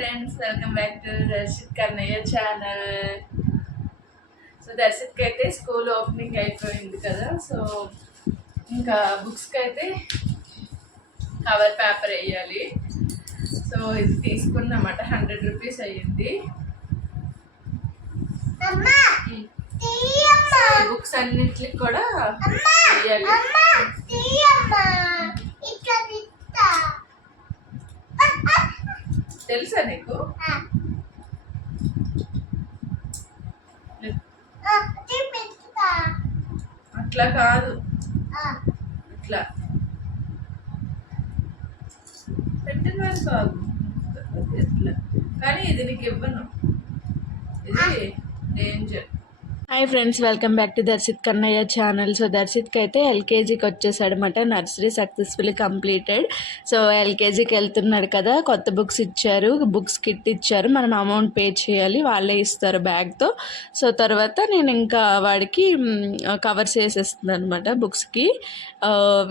Friends, welcome back to Darshith Kannayya channel. So దర్శిత్కి అయితే school opening అయిపోయింది కదా, సో ఇంకా బుక్స్కి అయితే కవర్ పేపర్ వేయాలి. సో ఇది తీసుకున్నమాట, 100 రూపీస్ అయ్యింది. బుక్స్ అన్నింటికి కూడా వేయాలి. తెలుసా నీకు? అట్లా కాదు, ఇట్లా పెట్టిన కాదు, ఇట్లా. కానీ ఇది నీకు ఇవ్వను, ఇది danger. Hi friends, welcome back to Darshith Kannayya channel. So దర్శిత్కి అయితే ఎల్కేజీకి వచ్చేసాడు అనమాట. Nursery successfully completed. సో ఎల్కేజీకి వెళ్తున్నాడు కదా, కొత్త బుక్స్ ఇచ్చారు, బుక్స్ కిట్ ఇచ్చారు. మనం అమౌంట్ పే చేయాలి, వాళ్ళే ఇస్తారు బ్యాగ్తో. సో తర్వాత నేను ఇంకా వాడికి కవర్స్ వేసేస్తుంది అనమాట బుక్స్కి.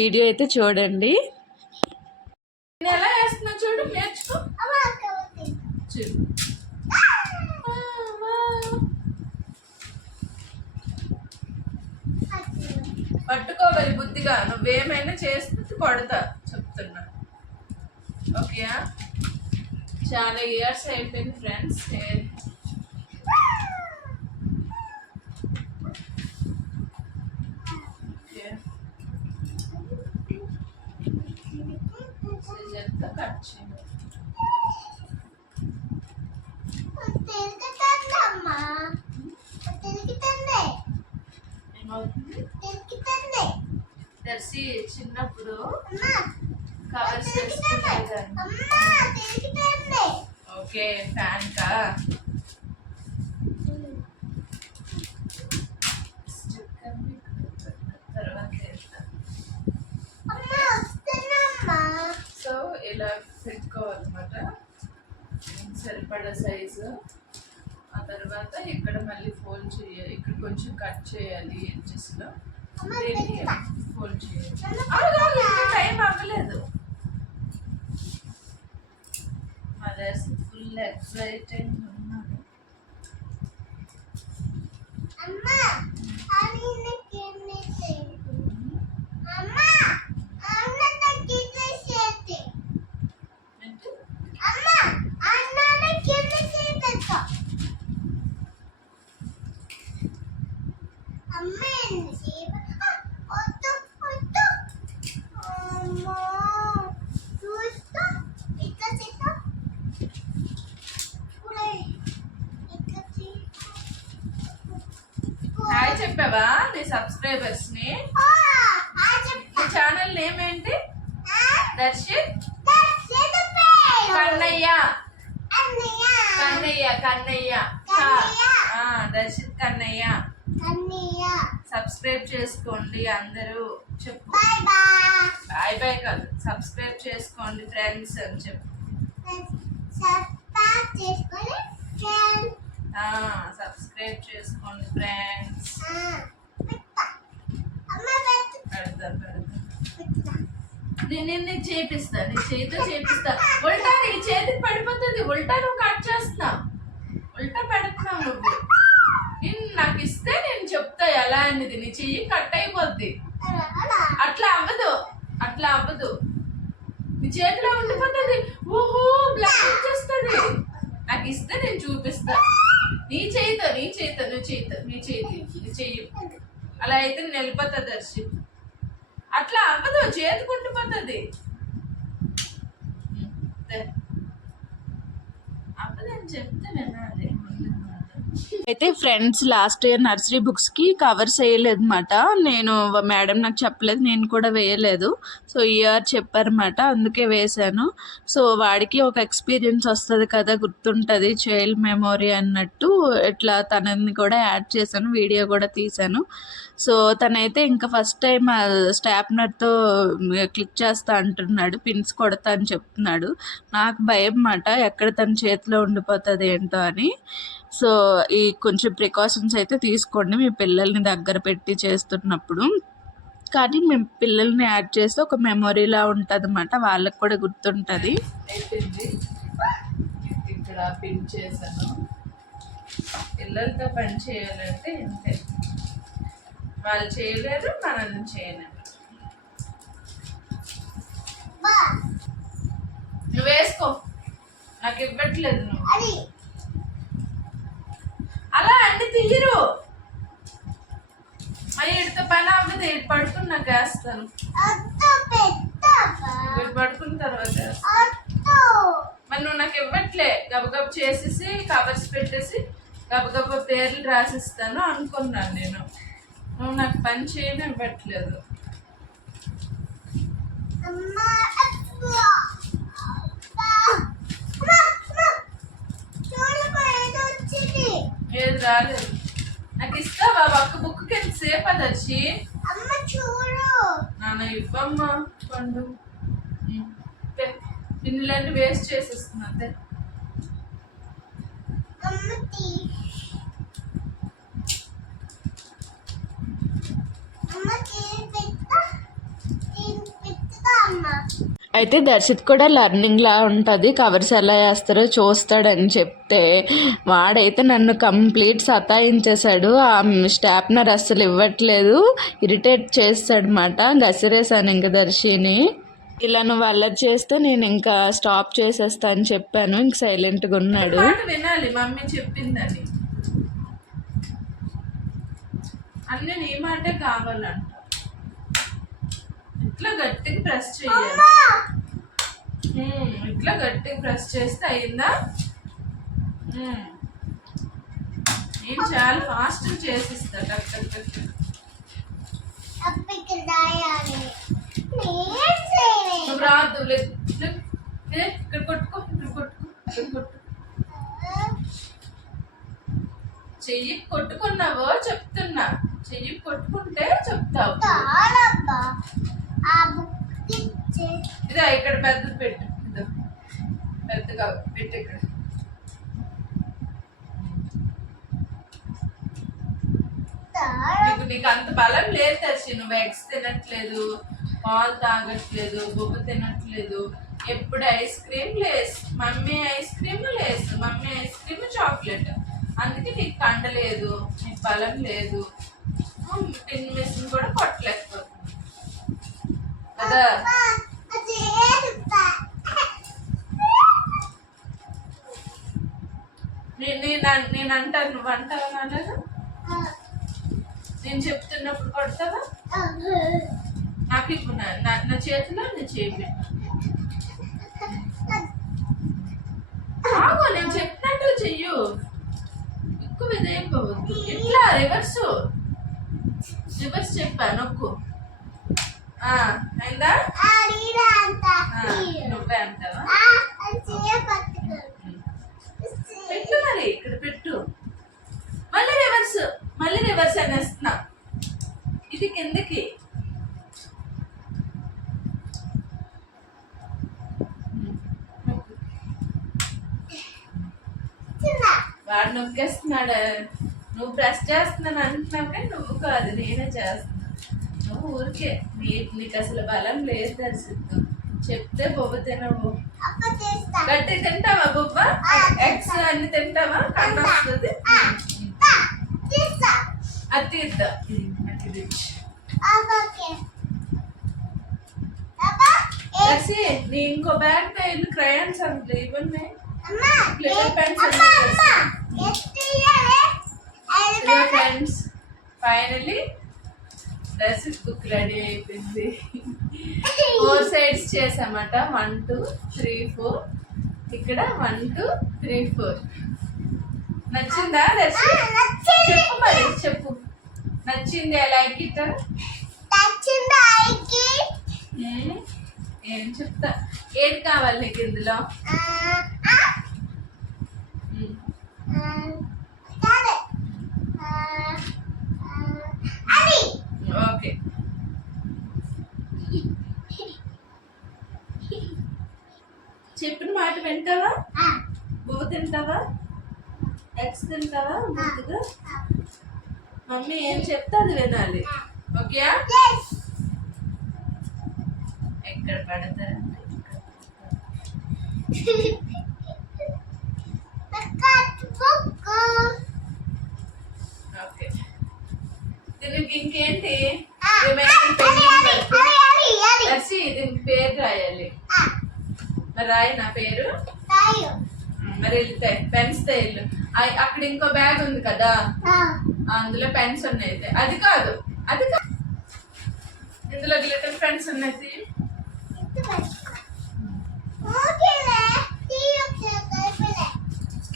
వీడియో అయితే చూడండి. ఎలా వేస్తున్నా చూడు, నేర్చుకో. చూడు, పట్టుకోవాలి బుద్ధిగా. నువ్వేమైనా చేస్తే కొడతా చెప్తున్నా, ఓకే? చాలా ఇయర్స్ అయిపోయింది ఫ్రెండ్స్. సిజర్తో కట్ చేయండి. దర్శి చిన్నప్పుడు కవర్స్ చేసుకుంటాను. ఓకే, ఫ్యాన్ కా తర్వాత సో ఇలా పెట్టుకోవాలన్నమాట, సరిపడా సైజు. ఆ తర్వాత ఇక్కడ మళ్ళీ ఫోల్డ్ చేయాలి, ఇక్కడ కొంచెం కట్ చేయాలి ఎడ్జెస్లో, ఫోల్డ్ చేయాలి. టైం అవ్వలేదు. మదర్స్ ఫుల్ ఎక్సైటెడ్ ఉన్నాను. హాయ్ చెప్పావా నీ సబ్స్క్రైబర్స్ ని? నీ ఛానల్ నేమ్ ఏంటి? దర్శిత్ కన్నయ్య. కన్నయ్య కన్నయ్య దర్శిత్ కన్నయ్య. సబ్స్క్రైబ్ చేసుకోండి అందరూ. చెప్పు బాయ్ బాయ్ కాదు, సబ్స్క్రైబ్ చేసుకోండి ఫ్రెండ్స్ అని చెప్పు. సబ్స్క్రైబ్ చేసుకోండి ఫ్రెండ్స్. నేను చేపిస్తా, నీ చేతితో చేపిస్తా. ఉల్టా నీ చేతికి పడిపోతుంది, ఉల్టా నువ్వు కట్ చేస్తున్నావు, ఉల్టా పెడుతున్నావు నువ్వు. నేను నాకు ఇస్తే నేను చెప్తా ఎలా అనేది. నీ చెయ్యి కట్ అయిపోద్ది. అట్లా అవ్వదు, అట్లా అవ్వదు. నీ చేతిలో ఉండిపోతుంది. ఓహో, బ్లడ్ వచ్చేస్తుంది. నాకు ఇస్తే నేను చూపిస్తా. నీ చేయితో నీ చేయితో నువ్వు చేయితో నీ చేతి నీ చెయ్యి అలా అయితే నేను వెళ్ళిపోతా దర్శి. అట్లా అవ్వదు, చేతికి ఉండిపోతుంది. అవ్వదు అని చెప్తే వినాలి. అయితే ఫ్రెండ్స్, లాస్ట్ ఇయర్ నర్సరీ బుక్స్కి కవర్స్ వేయలేదు అనమాట. నేను మేడం నాకు చెప్పలేదు, నేను కూడా వేయలేదు. సో ఈ ఇయర్ చెప్పారన్నమాట, అందుకే వేశాను. సో వాడికి ఒక ఎక్స్పీరియన్స్ వస్తుంది కదా, గుర్తుంటుంది, చైల్డ్ మెమొరీ అన్నట్టు ఇట్లా తనని కూడా యాడ్ చేశాను, వీడియో కూడా తీశాను. సో తనైతే ఇంకా ఫస్ట్ టైం స్టాప్నర్తో క్లిక్ చేస్తా అంటున్నాడు, పిన్స్ కొడతా అని చెప్తున్నాడు. నాకు భయం అన్నమాట, ఎక్కడ తన చేతిలో ఉండిపోతుంది ఏంటో అని. సో ఈ కొంచెం ప్రికాషన్స్ అయితే తీసుకోండి మీ పిల్లల్ని దగ్గర పెట్టి చేస్తున్నప్పుడు. కానీ మేము పిల్లల్ని యాడ్ చేస్తే ఒక మెమొరీలా ఉంటుంది అన్నమాట, వాళ్ళకి కూడా గుర్తుంటుంది. ఇక్కడ పిన్ చేశాను. పిల్లలతో పని చేయాలంటే ఇంతే, వాళ్ళు చేయలేరు, మనం చేయలేరు. నువ్వు వేసుకో, నాకు ఇవ్వట్లేదు నువ్వు. అలా అంటే తీయరు, మరి ఇడితో పని అవ్వదు. పడుకుని నాకు వేస్తాను, పడుకున్న తర్వాత మరి నువ్వు నాకు ఇవ్వట్లే. గబగబ చేసేసి కవర్స్ పెట్టేసి గబగబ పేర్లు రాసిస్తాను అనుకున్నాను నేను. నువ్వు నాకు పని చేయని ఇవ్వట్లేదు. ఏది రాలేదు, నాకు ఇస్తావా? ఒక్క బుక్ ఎంతసేపు అది వచ్చి నాన్న ఇవ్వమ్మా పండు. పిన్నులన్నీ వేస్ట్ చేసేస్తున్నా అంతే. అయితే దర్శిత్ కూడా లెర్నింగ్ లా ఉంటుంది, కవర్స్ ఎలా వేస్తారో చూస్తాడని చెప్తే వాడైతే నన్ను కంప్లీట్ సతాయించేశాడు. ఆ స్టాప్నర్ అస్సలు ఇవ్వట్లేదు, ఇరిటేట్ చేస్తాడనమాట. గసిరేసాను ఇంకా దర్శిని. ఇలా నువ్వు అల్లరి చేస్తే నేను ఇంకా స్టాప్ చేసేస్తా అని చెప్పాను. ఇంక సైలెంట్గా ఉన్నాడు. వినాలి మమ్మీ చెప్పిందని, అన్నీ నీ మాటే కావాలంట. ఇట్లా గట్టిగా ప్రెస్ చేయాలి, ఇట్లా గట్టిగా ప్రెస్ చేస్తే అయిందా? నేను చాలా ఫాస్ట్ చేసిస్తా. రాదు, ఇక్కడ కొట్టుకో, ఇక్కడ కొట్టుకో, ఇక్కడ కొట్టు. చెయ్యి కొట్టుకున్నావో చెప్తున్నా, చెయ్యి కొట్టుకుంటే చెప్తావు. ఇదా ఇక్కడ పెద్దది పెట్టు, ఇదో పెద్దగా పెట్టు ఇక్కడ. నీకు అంత బలం లేదు తెలిసి, నువ్వు ఎగ్స్ తినట్లేదు, పాలు తాగట్లేదు, బొబ్బ తినట్లేదు, ఎప్పుడు ఐస్ క్రీమ్ లేస్, మమ్మీ ఐస్ క్రీమ్ లేస్, మమ్మీ ఐస్ క్రీమ్ చాక్లెట్. అందుకే నీకు కండలేదు, నీకు బలం లేదు, పిన్ మిషన్ కూడా కొట్టలేకపోతుంది కదా. నేను అంటాను, నువ్వు అంటావా? నాన్నగా నేను చెప్తున్నప్పుడు కొడతావా? నాకు ఇప్పుడు నా చేతిలో నేను చేయి నేను చెప్పినట్టు చెయ్యు, ఎక్కువ ఇదైపోవద్దు. ఇట్లా రివర్స్ రివర్స్ చెప్పా, నొక్కు. అయిందా? నువ్వే అంటావా? పెట్టు, మరి ఇక్కడ పెట్టు. మళ్ళీ రివర్స్, మళ్ళీ రివర్స్ అనేస్తున్నా. ఇది కిందకి. వాడు నొక్కేస్తున్నాడు, నువ్వు ప్రెస్ చేస్తున్నాను అంటున్నావు కానీ నువ్వు కాదు, నేనే చేస్తున్నా. నువ్వు ఊరికే నీకు అసలు బలం లేదు దర్శిద్దు. చెప్తే బొబ్బ తినవు. గట్టి తింటావా బొబ్బ? ఎగ్స్ అన్ని తింటావా? కన్ను వస్తుంది. అది తీద్దా, నీ ఇంకో బ్యాగ్ ఇల్లు క్రయాన్స్ అంతే ఇవన్నీ friends. Finally Darshit book ready అయిపోయింది. 4 sides చేసామట, 1 2 3 4. ఇక్కడ 1 2 3 4. నచ్చిందా దర్శిత్? చెప్పు మరి, చెప్పు. నచ్చింది? I like it. ఏం చెప్తా? ఏది కావాలి నీకు ఇందులో? ఓకే, చెప్పిన మాట వింటావా? బువ్వ తింటావా? ఎగ్స్ తింటావా? ముందుగా మమ్మీ ఏం చెప్తా అది వినాలి. ఓకే, ఎక్కడ పడతారంటే ఇంకేంటి ఏమైనా పెండింగ్ వర్క్? దర్శి దీనికి పేరు రాయాలి. మరి రాయి నా పేరు. మరి వెళ్తాయి పెన్స్ ఇల్లు. అక్కడ ఇంకో బ్యాగ్ ఉంది కదా, అందులో పెన్స్ ఉన్నాయి. అది కాదు, అది కాదు, ఇందులో గ్లిటర్ పెన్స్ ఉన్నాయి.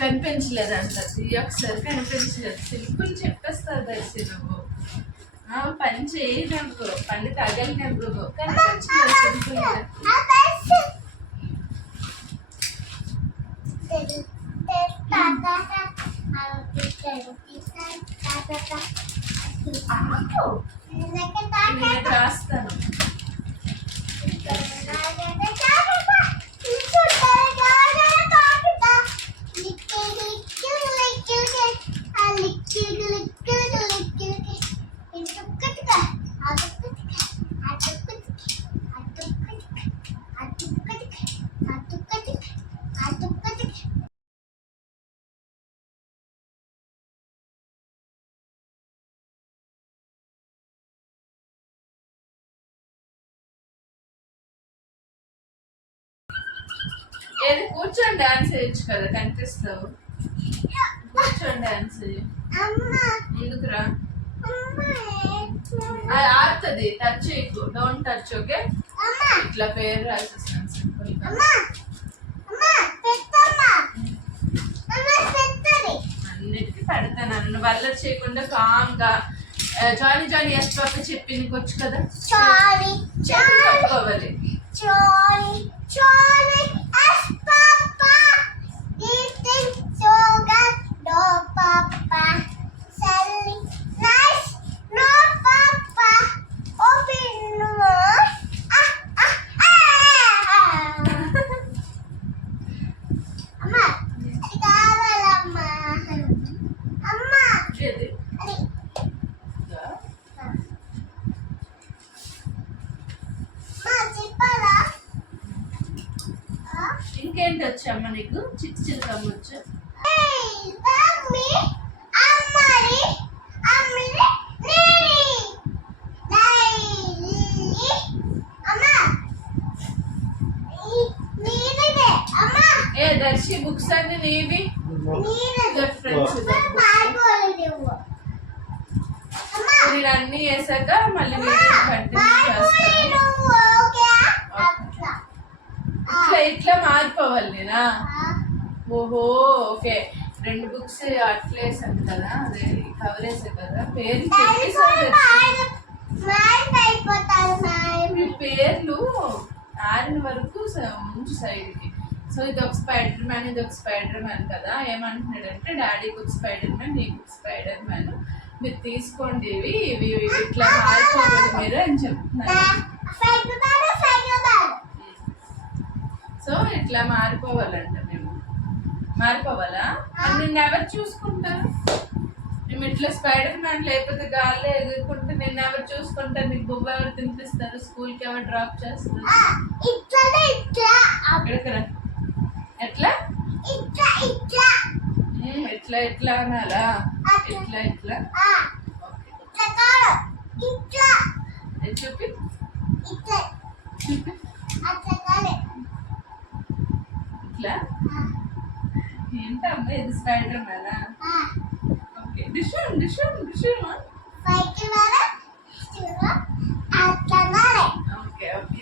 కనిపించలేదంట, ఒకసారి కనిపించలేదు. సింపుల్ చెప్పేస్తారు దర్శి నువ్వు. పని చేయి నువ్వు, పని తగలి నువ్వు. కనిపించలేదు సింపుల్ గా. రాస్తాను. ఏది కూర్చొని డాన్స్ చేయొచ్చు కదా, కనిపిస్తావు. కూర్చొని డాన్స్ చేయి. ఎందుకురా అది ఆడుతుంది. టచ్ చేయకు, డోంట్ టచ్. ఓకే, ఇట్లా పేరు రాసేస్తాను సింపుల్ గా. అన్నిటికీ పెడతాను. నన్ను వల్ల చేయకుండా కామ్ గా జానీ జానీ ఎస్ పాప చెప్పింది వచ్చు కదా, చేతులు కట్టుకోవాలి. ఇంకేంటి వచ్చమ్మా నీకు? చిచ్చు చిలుకమ్మ వచ్చు. ఏ దర్శి బుక్స్ అన్ని నీవి. నేను అన్ని వేసాక మళ్ళీ వీడియో కంటిన్యూ చేస్తాను. ఇట్లా మారిపోవాలి నేనా? ఓహో ఓకే. 2 బుక్స్ అట్లా వేసాను కదా, అదే కవర్ వేసా కదా. పేర్లు పేర్లు ఆరిన వరకు ఉంచు సైడ్కి. సో ఇది ఒక స్పైడర్ మ్యాన్, ఇది ఒక స్పైడర్ మ్యాన్ కదా. ఏమంటున్నాడంటే డాడీకి ఒక స్పైడర్ మ్యాన్, నీకు ఒక స్పైడర్ మ్యాన్, మీరు తీసుకోండి ఇవి ఇవి ఇట్లా మారిపోవాలి మీరు అని చెప్తున్నారు. సో ఇట్లా మారిపోవాలంట మేము. మారిపోవాలా? నిన్ను ఎవరు చూసుకుంటారు? మేము ఇట్లా స్పైడర్ మ్యాన్ లేకపోతే గాల్లో ఎగురుకుంటే నిన్ను ఎవరు చూసుకుంటారు? నీకు బువ్వ ఎవరు తినిపిస్తారు? స్కూల్కి ఎవరు డ్రాప్ చేస్తారు? ఎట్లా ఎట్లా ఎట్లా అనాలా? ఎట్లా ఎట్లా చూపి చూపి. ఇట్లా ఏంటమ్మా ఇది స్పైడర్ మ్యానా? ఓకే డిషుమ్ డిషుమ్ డిషుమ్. Okay okay